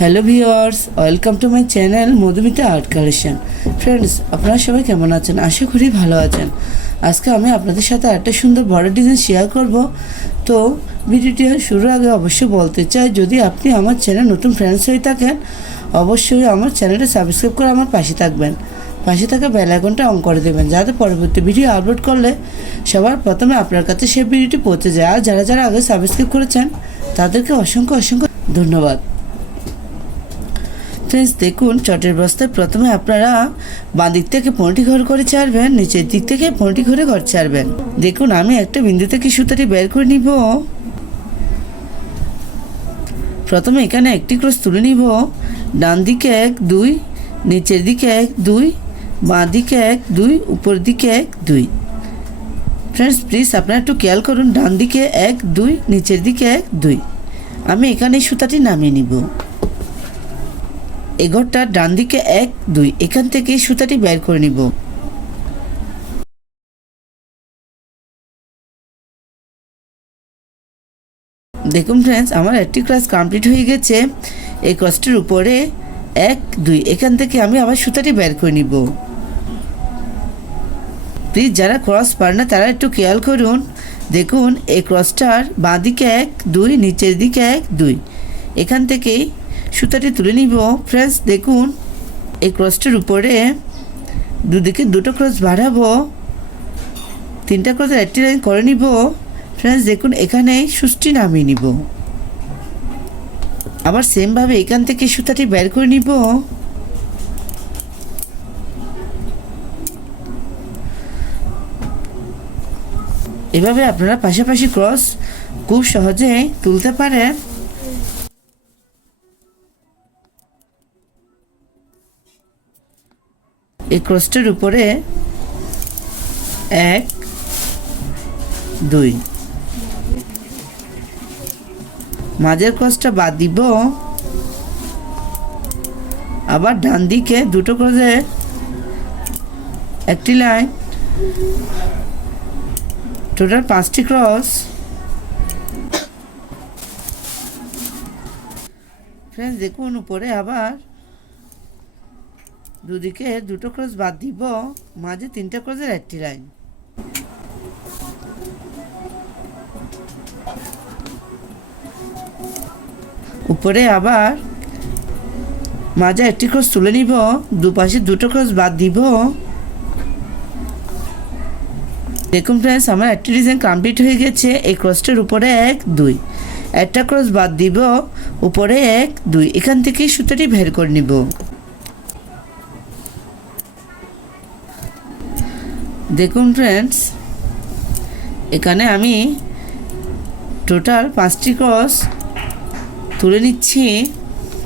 Hello viewers, welcome to my channel Madhumita art collection. Friends, আপনারা সবাই কেমন আছেন? আশা করি ভালো আছেন। আজকে আমি আপনাদের সাথে একটা সুন্দর বর্ডার ডিজাইন শেয়ার করব। তো ভিডিওটি শুরুর আগে অবশ্যই বলতে চাই, যদি আপনি আমার চ্যানেল নতুন ফ্রেন্ডস হয়ে থাকেন অবশ্যই আমার চ্যানেলটা সাবস্ক্রাইব করে আমার পাশে থাকবেন। পাশে থাকা বেল আইকনটা অন করে দেবেন, যাতে পরবর্তী ভিডিও আপলোড করলে সবার প্রথমে আপনার কাছে সেই ভিডিওটি পৌঁছে যায়। আর যারা যারা আগে সাবস্ক্রাইব করেছেন তাদেরকে অসংখ্য অসংখ্য ধন্যবাদ। ফ্রেন্ডস, দেখুন চটের বস্তায় প্রথমে আপনারা বাঁ দিক থেকে 15টি ঘর করে ছাড়বেন, নিচের দিক থেকে 15টি ঘরে ঘর ছাড়বেন। দেখুন আমি একটা বিন্দু থেকে সুতাটি বের করে নিব। প্রথমে এখানে একটি ক্রস তুলে নিব। ডান দিকে 1 2, নিচের দিকে 1 2, বাঁ দিকে 1 2, উপর দিকে 1 2। ফ্রেন্ডস প্লিজ আপনারা একটু খেয়াল করুন, ডান দিকে 1 2, নিচের দিকে 1 2। আমি এখানে সুতাটি নামিয়ে নিব। এই ঘরটা ডান দিকে 1 2, এখান থেকে সুতাটি বের করে নিব। দেখুন ফ্রেন্ডস, আমার একটি ক্লাস কমপ্লিট হয়ে গেছে। এই ক্রসটির উপরে 1 2, এখান থেকে আমি আবার সুতাটি বের করে নিব। প্লিজ যারা ক্রস পার না তারা একটু খেয়াল করুন। দেখুন এই ক্রসটার বাঁ দিকে 1 2, নিচের দিকে 1 2, এখান থেকেই সুতাটি তুলে নিব। ফ্রেন্ডস দেখুন এই ক্রসটির উপরে দুদিকে দুটো ক্রস বাড়াবো, 3টা ক্রসের একটি লাইন করে নিব। ফ্রেন্ডস দেখুন এখানে সুচটি নামিয়ে নিব। আবার সেমভাবে এখান থেকে সুতাটি বের করে নিব। এভাবে আপনারা পাশাপাশি ক্রস খুব সহজেই তুলতে পারেন। এই ক্রসটার উপরে 1 2, মাঝের ক্রসটা বাদ দিব। আবার ডান দিকে দুটো ক্রসে একটি লাইন, টোটাল 5টি ক্রস। ফ্রেন্ডস দেখুন উপরে আবার দুদিকে দুটো ক্রস বাদ দিব, মাঝে 3টা ক্রসের একটি লাইন। উপরে আবার মাঝে একটি ক্রস তুলে নিব, দুপাশে দুটো ক্রস বাদ দিব। দেখুন ফ্রেন্ডস, আমার একটি ডিজাইন কমপ্লিট হয়ে গেছে। এই ক্রসটার উপরে 1 2, একটা ক্রস বাদ দিব, উপরে 1 2, এখান থেকে সুতাটি বের করে নিব। দেখুন ফ্রেন্ডস, এখানে আমি টোটাল 5টি ক্রস তুলে নিচ্ছি।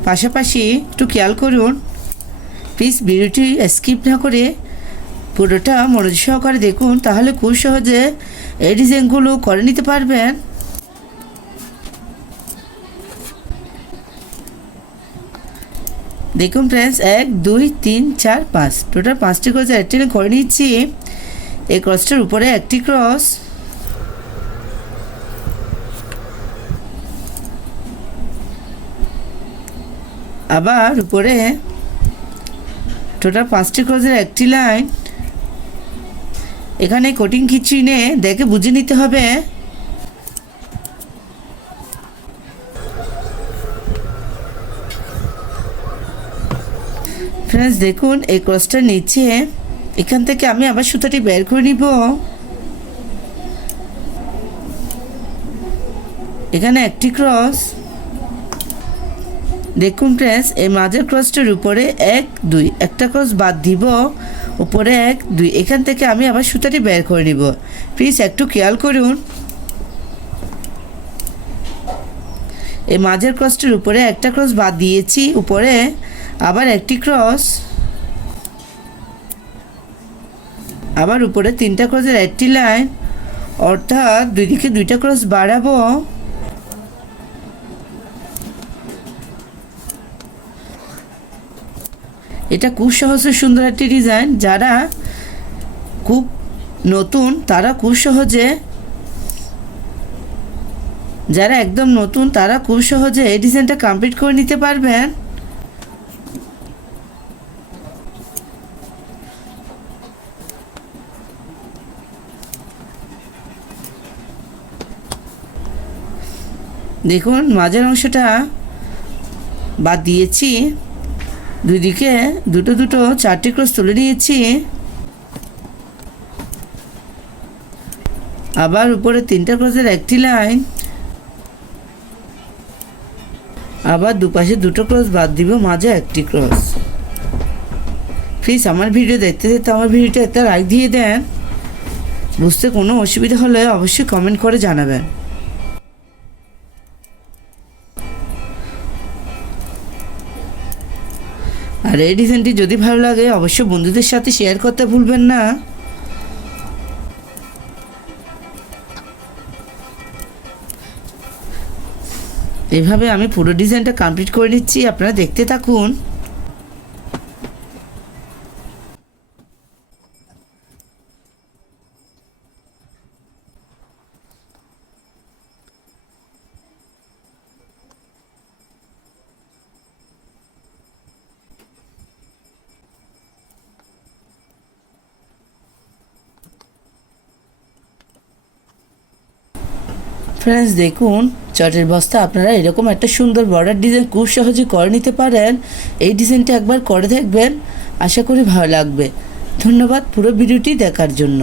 পাশাপাশি একটু খেয়াল করুন, প্লিজ ভিডিওটি স্কিপ না করে পুরোটা মনোযোগ সহকারে দেখুন, তাহলে খুব সহজে এই ডিজাইনগুলো করে নিতে পারবেন। দেখুন ফ্রেন্ডস 1 2 3 4 5, টোটাল 5টি ক্রস একটি করে নিচ্ছি। এই ক্রসটার উপরে একটি ক্রস, আবার উপরে টোটাল 5টি ক্রসের একটি লাইন। এখানে কোটিং কিছুই নেই, দেখে বুঝে নিতে হবে। ফ্রেন্ডস দেখুন এই ক্রসটার নিচে এখান থেকে আমি আবার সুতাটি বের করে নিব। এখানে একটি ক্রস। দেখুন ফ্রেন্ডস এই মাঝের ক্রসটার উপরে 1 2, একটা ক্রস বাদ দিব, উপরে 1 2, এখান থেকে আমি আবার সুতাটি বের করে নিব। প্লিজ একটু খেয়াল করুন, এই মাঝের ক্রসটার উপরে একটা ক্রস বাদ দিয়েছি, উপরে আবার একটি ক্রস, আবার উপরে 3টা ক্রসের একটি লাইন, অর্থাৎ দুই দিকে 2টা ক্রস বাড়াবো। এটা খুব সহজ সুন্দর একটি ডিজাইন। যারা খুব নতুন তারা খুব সহজে যারা একদম নতুন তারা খুব সহজে এই ডিজাইনটা কমপ্লিট করে নিতে পারবেন। দেখুন মাঝের অংশটা বাদ দিয়েছি, দুই দিকে দুটো দুটো 4টি ক্রস তুলে নিয়েছি। আবার উপরে 3টা ক্রসের একটি লাইন, আবার দুপাশে দুটো ক্রস বাদ দিব, মাঝে একটি ক্রস। প্লিজ আমার ভিডিও দেখতে দেখতে আমার ভিডিওটা একটা লাইক দিয়ে দেন। বুঝতে কোনো অসুবিধা হলে অবশ্যই কমেন্ট করে জানাবেন। আর এই ডিজাইনটি যদি ভালো লাগে অবশ্যই বন্ধুদের সাথে শেয়ার করতে ভুলবেন না। এইভাবে আমি পুরো ডিজাইনটা কমপ্লিট করে নিচ্ছি, আপনারা দেখতে থাকুন। ফ্রেন্ডস দেখুন, চটের বস্তা আপনারা এরকম একটা সুন্দর বর্ডার ডিজাইন খুব সহজে করে নিতে পারেন। এই ডিজাইনটা একবার করে দেখবেন, আশা করি ভালো লাগবে। ধন্যবাদ পুরো ভিডিওটি দেখার জন্য।